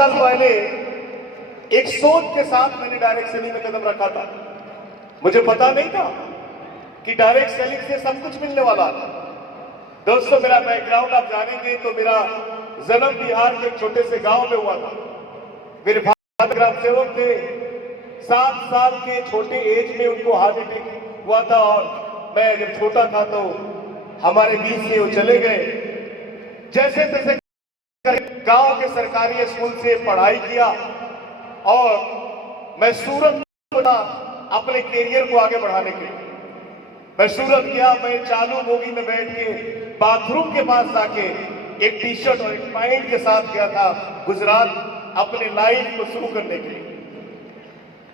साल पहले एक सोच के साथ मैंने डायरेक्ट सेलिंग में कदम रखा था। मुझे पता नहीं था कि डायरेक्ट सेलिंग से सब कुछ मिलने वाला है। दोस्तों, मेरा बैकग्राउंड आप जानेंगे तो मेरा जन्म बिहार के एक छोटे से गांव में हुआ था। मेरे फादर ग्राम सेवक थे। 7 साल के छोटे एज में उनको हार्ट अटैक हुआ था और मैं जब छोटा था तो हमारे बीच से वो चले गए। जैसे तैसे गांव के सरकारी स्कूल से पढ़ाई किया और मैं सूरत बना अपने करियर को आगे बढ़ाने के लिए। मैं सूरत गया। मैं चालू बोगी में बैठ के बाथरूम के पास जाके एक टी शर्ट और एक पैंट के साथ गया था गुजरात अपने लाइफ को शुरू करने के लिए।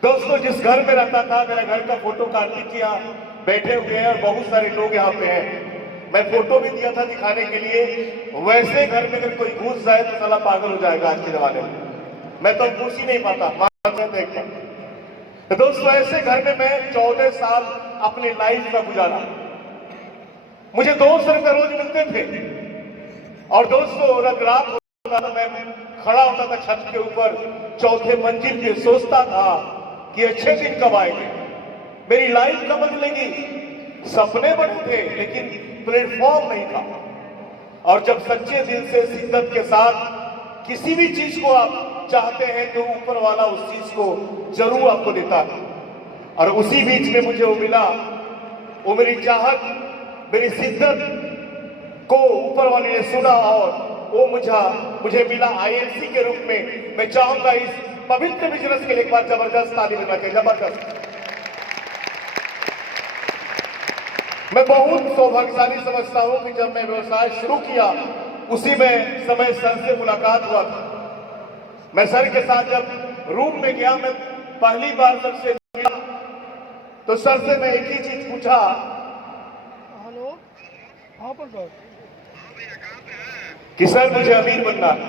दोस्तों, जिस घर में रहता था, मेरा घर का फोटो कार्तिक जी यहाँ बैठे हुए हैं और बहुत सारे लोग यहाँ पे हैं। मैं फोटो भी दिया था दिखाने के लिए। वैसे घर में अगर कोई घुस जाए तो साला पागल हो जाएगा आज के जमाने में। मैं तो घुस ही नहीं पाता, देखता। तो दोस्तों, ऐसे घर में मैं 14 साल अपनी लाइफ का गुजारा। मुझे 200 रुपये रोज मिलते थे और दोस्तों रात होता था, मैं खड़ा होता था छत के ऊपर 4थे मंजिल पे, सोचता था कि अच्छे दिन कब आएंगे, मेरी लाइफ कब बदलेगी। सपने बड़े थे लेकिन प्लेटफॉर्म नहीं था। और जब सच्चे दिल से शिद्दत के साथ किसी भी चीज को आप चाहते हैं तो ऊपर वाला उस चीज को जरूर आपको देता है। और उसी बीच में मुझे वो मिला, वो मेरी चाहत, मेरी शिद्दत को ऊपर वाले ने सुना और वो मुझे मिला आईएलसी के रूप में। मैं चाहूंगा इस पवित्र बिजनेस के लिए एक बार जबरदस्त ताली बजा के, जबरदस्त। मैं बहुत सौभाग्यशाली समझता हूं कि जब मैं व्यवसाय शुरू किया उसी में समय सर से मुलाकात हुआ था। मैं सर के साथ जब रूम में गया, मैं पहली बार सर से मिला तो सर से मैं एक ही चीज पूछा, हेलो, हाँ पर कि सर मुझे अमीर बनना है,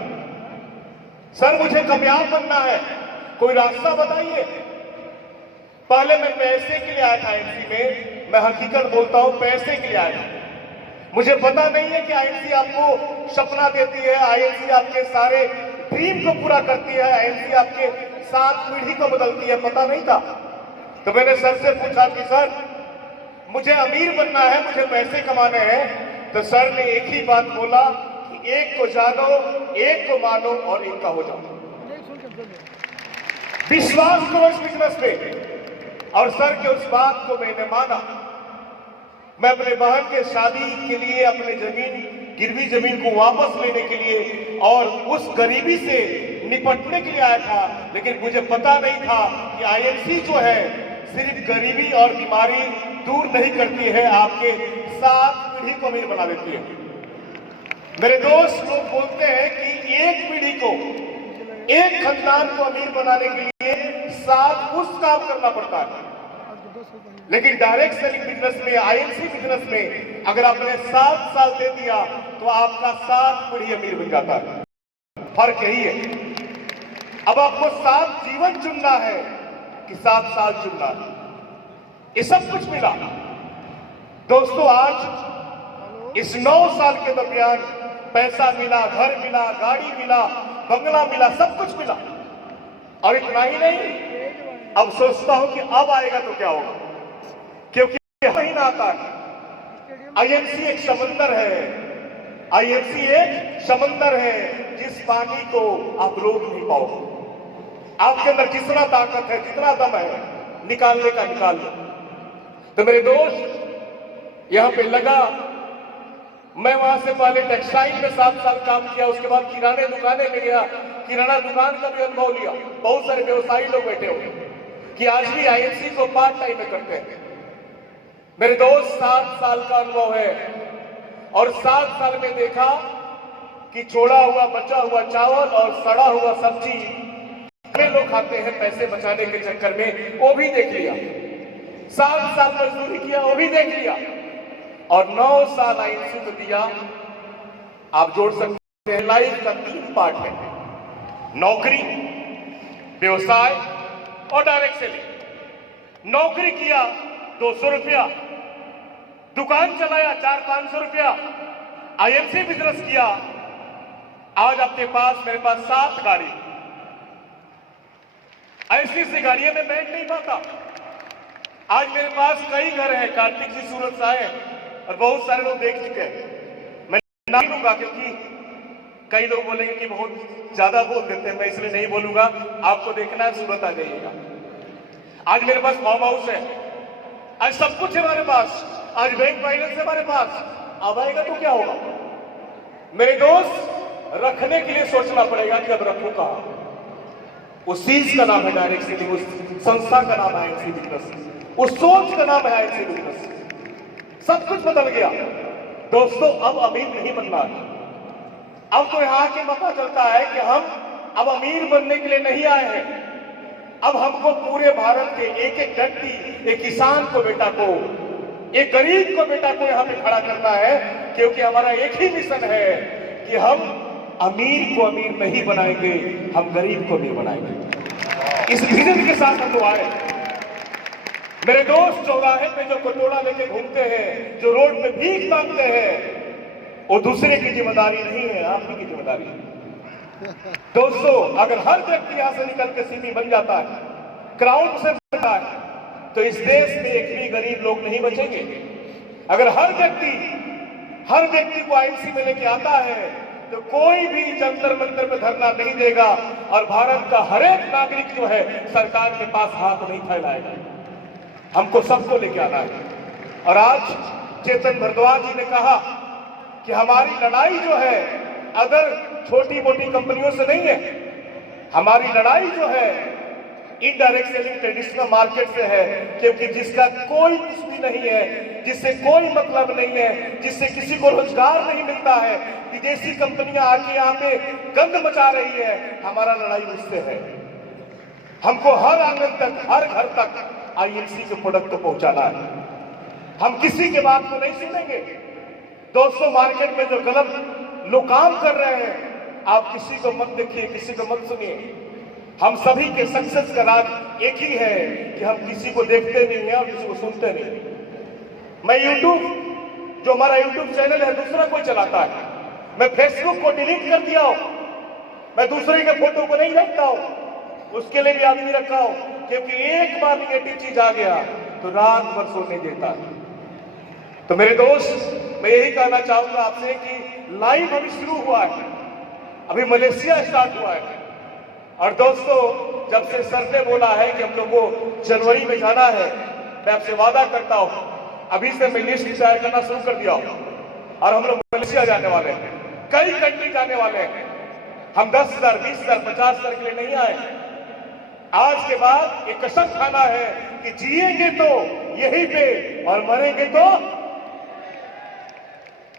सर मुझे कामयाब बनना है, कोई रास्ता बताइए। पहले मैं पैसे के लिए आया था आईएमसी में। मैं हकीकत बोलता हूं, पैसे के लिए आया था। मुझे पता नहीं है कि आईएमसी आपको सपना देती है, आईएमसी आपके सारे ड्रीम को पूरा करती है, आईएमसी आपके 7 पीढ़ी को बदलती है, पता नहीं था। तो मैंने सर से पूछा कि सर मुझे अमीर बनना है, मुझे पैसे कमाने हैं। तो सर ने एक ही बात बोला कि एक को जानो, एक को मानो और एक का हो जाओ। विश्वास करो इस बिजनेस पे। और सर के उस बात को मैंने माना। मैं अपने बहन के शादी के लिए अपने गिरवी जमीन को वापस लेने के लिए और उस गरीबी से निपटने के लिए आया था। लेकिन मुझे पता नहीं था कि आईएलसी जो है सिर्फ गरीबी और बीमारी दूर नहीं करती है, आपके 7 पीढ़ी को अमीर बना देती है। मेरे दोस्त लोग बोलते हैं कि एक पीढ़ी को, एक खानदान को अमीर बनाने के लिए 7 पुरुष काम करना पड़ता है। लेकिन डायरेक्ट सेलिंग बिजनेस में, आईएलसी बिजनेस में अगर आपने 7 साल दे दिया तो आपका 7 पीढ़ी अमीर बन जाता है। फर्क यही है। अब आपको 7 जीवन चुनना है कि 7 साल चुनना है। ये सब कुछ मिला दोस्तों। आज इस 9 साल के दरमियान पैसा मिला, घर मिला, गाड़ी मिला, बंगला मिला, सब कुछ मिला। और इतना ही नहीं, अब सोचता हूं कि अब आएगा तो क्या होगा, क्योंकि महीना आता है। आईएमसी एक समंदर है, आईएमसी एक समंदर है जिस पानी को आप रोक नहीं पाओगे। आपके अंदर जितना ताकत है, जितना दम है, निकालने का निकाल लो। तो मेरे दोस्त यहां पे लगा, मैं वहां से पहले टेक्सटाइल में 7 साल काम किया, उसके बाद किराने दुकाने में गया, किराना दुकान का भी अनुभव लिया। बहुत सारे व्यवसायी लोग बैठे हुए कि आज भी आईएमसी को पार्ट टाइम में करते हैं। मेरे दोस्त 7 साल का अनुभव है और 7 साल में देखा कि छोड़ा हुआ बचा हुआ चावल और सड़ा हुआ सब्जी लोग खाते हैं पैसे बचाने के चक्कर में, वो भी देख लिया। 7 साल मजदूरी किया, वो भी देख लिया। और 9 साल आईएमसी को दिया। आप जोड़ सकते हैं, लाइफ का 3 पार्ट है, नौकरी, व्यवसाय और डायरेक्ट सेलिंग। नौकरी किया 200 रुपया, दुकान चलाया 400-500 रुपया, आईएमसी बिजनेस किया। आज अपने पास, मेरे पास 7 गाड़ी, ऐसी ऐसी गाड़ियों में बैठ नहीं पाता। आज मेरे पास कई घर हैं, कार्तिक जी सूरत से आए और बहुत सारे लोग देख चुके हैं। मैं नहीं लूंगा क्योंकि कई लोग बोलेंगे कि बहुत ज्यादा बोल देते हैं, मैं इसलिए नहीं बोलूंगा। आपको देखना है, सूरत आ जाइएगा। आज मेरे पास फार्म हाउस है, आज सब कुछ है हमारे पास, आज बैंक बैलेंस है हमारे पास। अब आएगा तो क्या होगा मेरे दोस्त? रखने के लिए सोचना पड़ेगा कि अब रखूं कहां। उस चीज का नाम है डायरेक्ट सेलिंग, उस संस्था का नाम है आईएमसी बिजनेस, उस सोच का नाम है आईएमसी बिजनेस। सब कुछ बदल गया दोस्तों। अब अमीर नहीं बनना है। अब तो यहां के पता चलता है कि हम अब अमीर बनने के लिए नहीं आए हैं। अब हमको पूरे भारत के एक एक व्यक्ति, एक किसान को बेटा को, एक गरीब को बेटा को यहां पे खड़ा करना है, क्योंकि हमारा एक ही मिशन है कि हम अमीर को अमीर नहीं बनाएंगे, हम गरीब को अमीर बनाएंगे। इस विजन के साथ हम लोग आए। मेरे दोस्त चौराहे पे जो कटोरा लेके घूमते हैं, जो रोड पे भीख मांगते हैं, वो दूसरे की जिम्मेदारी नहीं है, आप ही की जिम्मेदारी है। दोस्तों, अगर हर व्यक्ति यहां से निकल के सीधी बन जाता है, क्राउड से बनता है, तो इस देश में एक भी गरीब लोग नहीं बचेंगे। अगर हर व्यक्ति को आईएमसी में लेके आता है, तो कोई भी जंतर मंतर पे धरना नहीं देगा और भारत का हर एक नागरिक जो है सरकार के पास हाथ नहीं फैलाएगा। हमको सबको लेके आना है। और आज चेतन भारद्वाज जी ने कहा कि हमारी लड़ाई जो है अदर छोटी मोटी कंपनियों से नहीं है, हमारी लड़ाई जो है इनडायरेक्ट सेलिंग ट्रेडिशनल मार्केट से है, क्योंकि जिसका कोई दुश्मनी नहीं है, जिससे कोई मतलब नहीं है, जिससे किसी को रोजगार नहीं मिलता है, विदेशी कंपनियां आके यहाँ पे गंद मचा रही है, हमारा लड़ाई उससे है। हमको हर आंगन तक, हर घर तक आईएमसी के प्रोडक्ट को पहुंचाना है। हम किसी के बात को नहीं सुनेंगे। दोस्तों, मार्केट में जो गलत लोग काम कर रहे हैं, आप किसी को मत देखिए, किसी को मत सुनिए। हम सभी के सक्सेस का राज एक ही है कि हम किसी को देखते नहीं हैं और किसी को सुनते नहीं। मैं यूट्यूब, जो हमारा यूट्यूब चैनल है, दूसरा कोई चलाता है, मैं फेसबुक को डिलीट कर दिया हूं, मैं दूसरे के फोटो को नहीं देखता हूं, उसके लिए भी आदमी रखा हूं, क्योंकि एक बार नेगेटिव चीज आ गया तो रात भर सोने देता है। तो मेरे दोस्त, मैं यही कहना चाहूंगा आपसे कि लाइव अभी शुरू हुआ है, अभी मलेशिया स्टार्ट हुआ है। और दोस्तों, जब से सर ने बोला है कि हम लोग को जनवरी में जाना है, मैं आपसे वादा करता हूं, अभी से मैं लिस्ट तैयार करना शुरू कर दिया हूं और हम लोग मलेशिया जाने वाले हैं, कई कंट्री जाने वाले हैं। हम 10,000, 20,000, 50,000 के लिए नहीं आए। आज के बाद एक कसम खाना है कि जिएंगे तो यहीं पे और मरेंगे तो।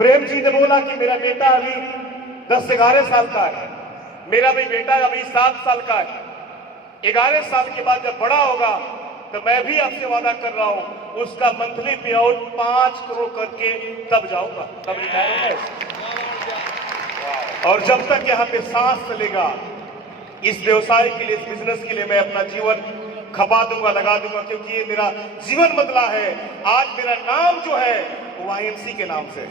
प्रेम जी ने बोला कि मेरा बेटा अभी 10-11 साल का है, मेरा भी बेटा अभी 7 साल का है। 11 साल के बाद जब बड़ा होगा तो मैं भी आपसे वादा कर रहा हूं, उसका मंथली पे आउट 5 करोड़ करके तब जाऊंगा, तब रिटायर होगा। और जब तक यहाँ पे सांस चलेगा, इस व्यवसाय के लिए, इस बिजनेस के लिए मैं अपना जीवन खपा दूंगा, लगा दूंगा, क्योंकि ये मेरा जीवन बदला है। आज मेरा नाम जो है वो आईएमसी के नाम से है।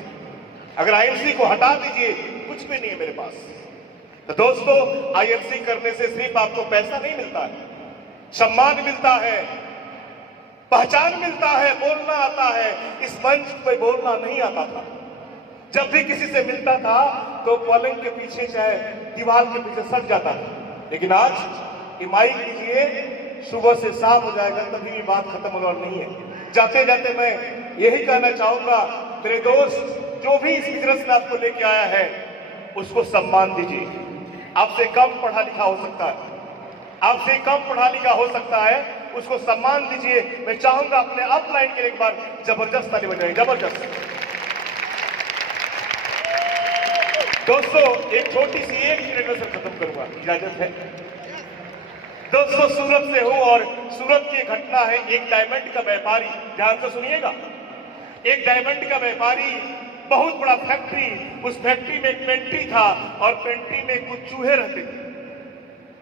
अगर आईएमसी को हटा दीजिए, कुछ भी नहीं है मेरे पास। तो दोस्तों, आईएमसी करने से सिर्फ आपको पैसा नहीं मिलता है, सम्मान मिलता है, पहचान मिलता है, बोलना आता है। इस मंच पे बोलना नहीं आता था। जब भी किसी से मिलता था तो पलंग के पीछे, चाहे दीवार के पीछे सट जाता था। लेकिन आज माइक कीजिए, सुबह से शाम हो जाएगा, तभी भी बात खत्म होने वाली नहीं है। जाते जाते मैं यही कहना चाहूंगा, मेरे दोस्त, जो भी इस बिजनेस में आपको लेके आया है उसको सम्मान दीजिए। आपसे कम पढ़ा लिखा हो सकता है, आपसे कम पढ़ा लिखा हो सकता है, उसको सम्मान दीजिए। मैं चाहूंगा अपने अपलाइन के लिए एक बार जबरदस्त ताली बजाइए, जबरदस्त। दोस्तों, एक छोटी सी एक मिनट में से खत्म करूंगा, इजाजत है? दोस्तों, सूरत से हूं और सूरत की घटना है। एक डायमंड का व्यापारी, ध्यान से सुनिएगा, एक डायमंड का व्यापारी, बहुत बड़ा फैक्ट्री, उस फैक्ट्री में एक पेंट्री था और पेंट्री में कुछ चूहे रहते थे।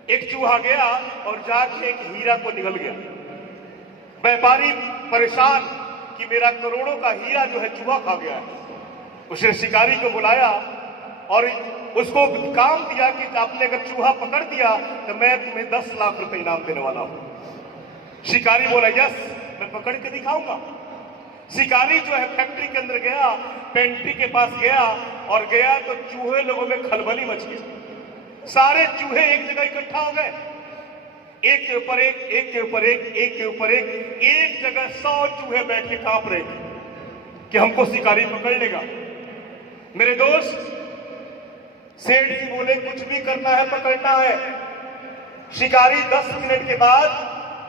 एक चूहा गया और जाके एक हीरा को निगल गया। व्यापारी परेशान कि मेरा करोड़ों का हीरा जो है चूहा खा गया है। उसने शिकारी को बुलाया और उसको काम दिया कि आपने अगर चूहा पकड़ दिया तो मैं तुम्हें 10 लाख रुपए इनाम देने वाला हूं। शिकारी बोला यस, मैं पकड़ के दिखाऊंगा। शिकारी जो है फैक्ट्री के अंदर गया, पेंट्री के पास गया और गया तो चूहे लोगों में खलबली मच गई। सारे चूहे एक जगह इकट्ठा हो गए, एक के ऊपर एक, एक के ऊपर एक, एक के ऊपर एक जगह 100 चूहे बैठ के कांप रहे थे कि हमको शिकारी पकड़ लेगा। मेरे दोस्त, सेठ जी बोले कुछ भी करना है, पकड़ना है। शिकारी 10 मिनट के बाद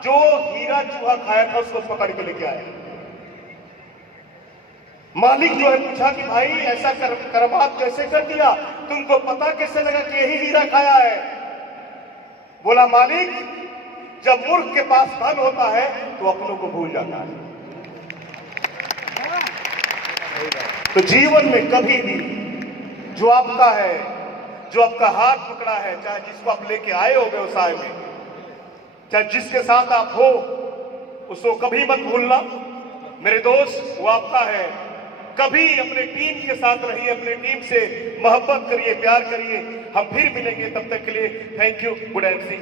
जो हीरा चूहा खाया था उसको पकड़ के लेके आया। मालिक जो है पूछा कि भाई ऐसा करमात कैसे कर दिया, तुमको पता कैसे लगा कि यही हीरा खाया है? बोला मालिक, जब मूर्ख के पास धन होता है तो अपनों को भूल जाता है। तो जीवन में कभी भी जो आपका है, जो आपका हाथ पकड़ा है, चाहे जिसको आप लेके आए हो व्यवसाय में, चाहे जिसके साथ आप हो, उसको कभी मत भूलना। मेरे दोस्त, वो आपका है। कभी अपने टीम के साथ रहिए, अपने टीम से मोहब्बत करिए, प्यार करिए। हम फिर मिलेंगे, तब तक के लिए thank you, good and C.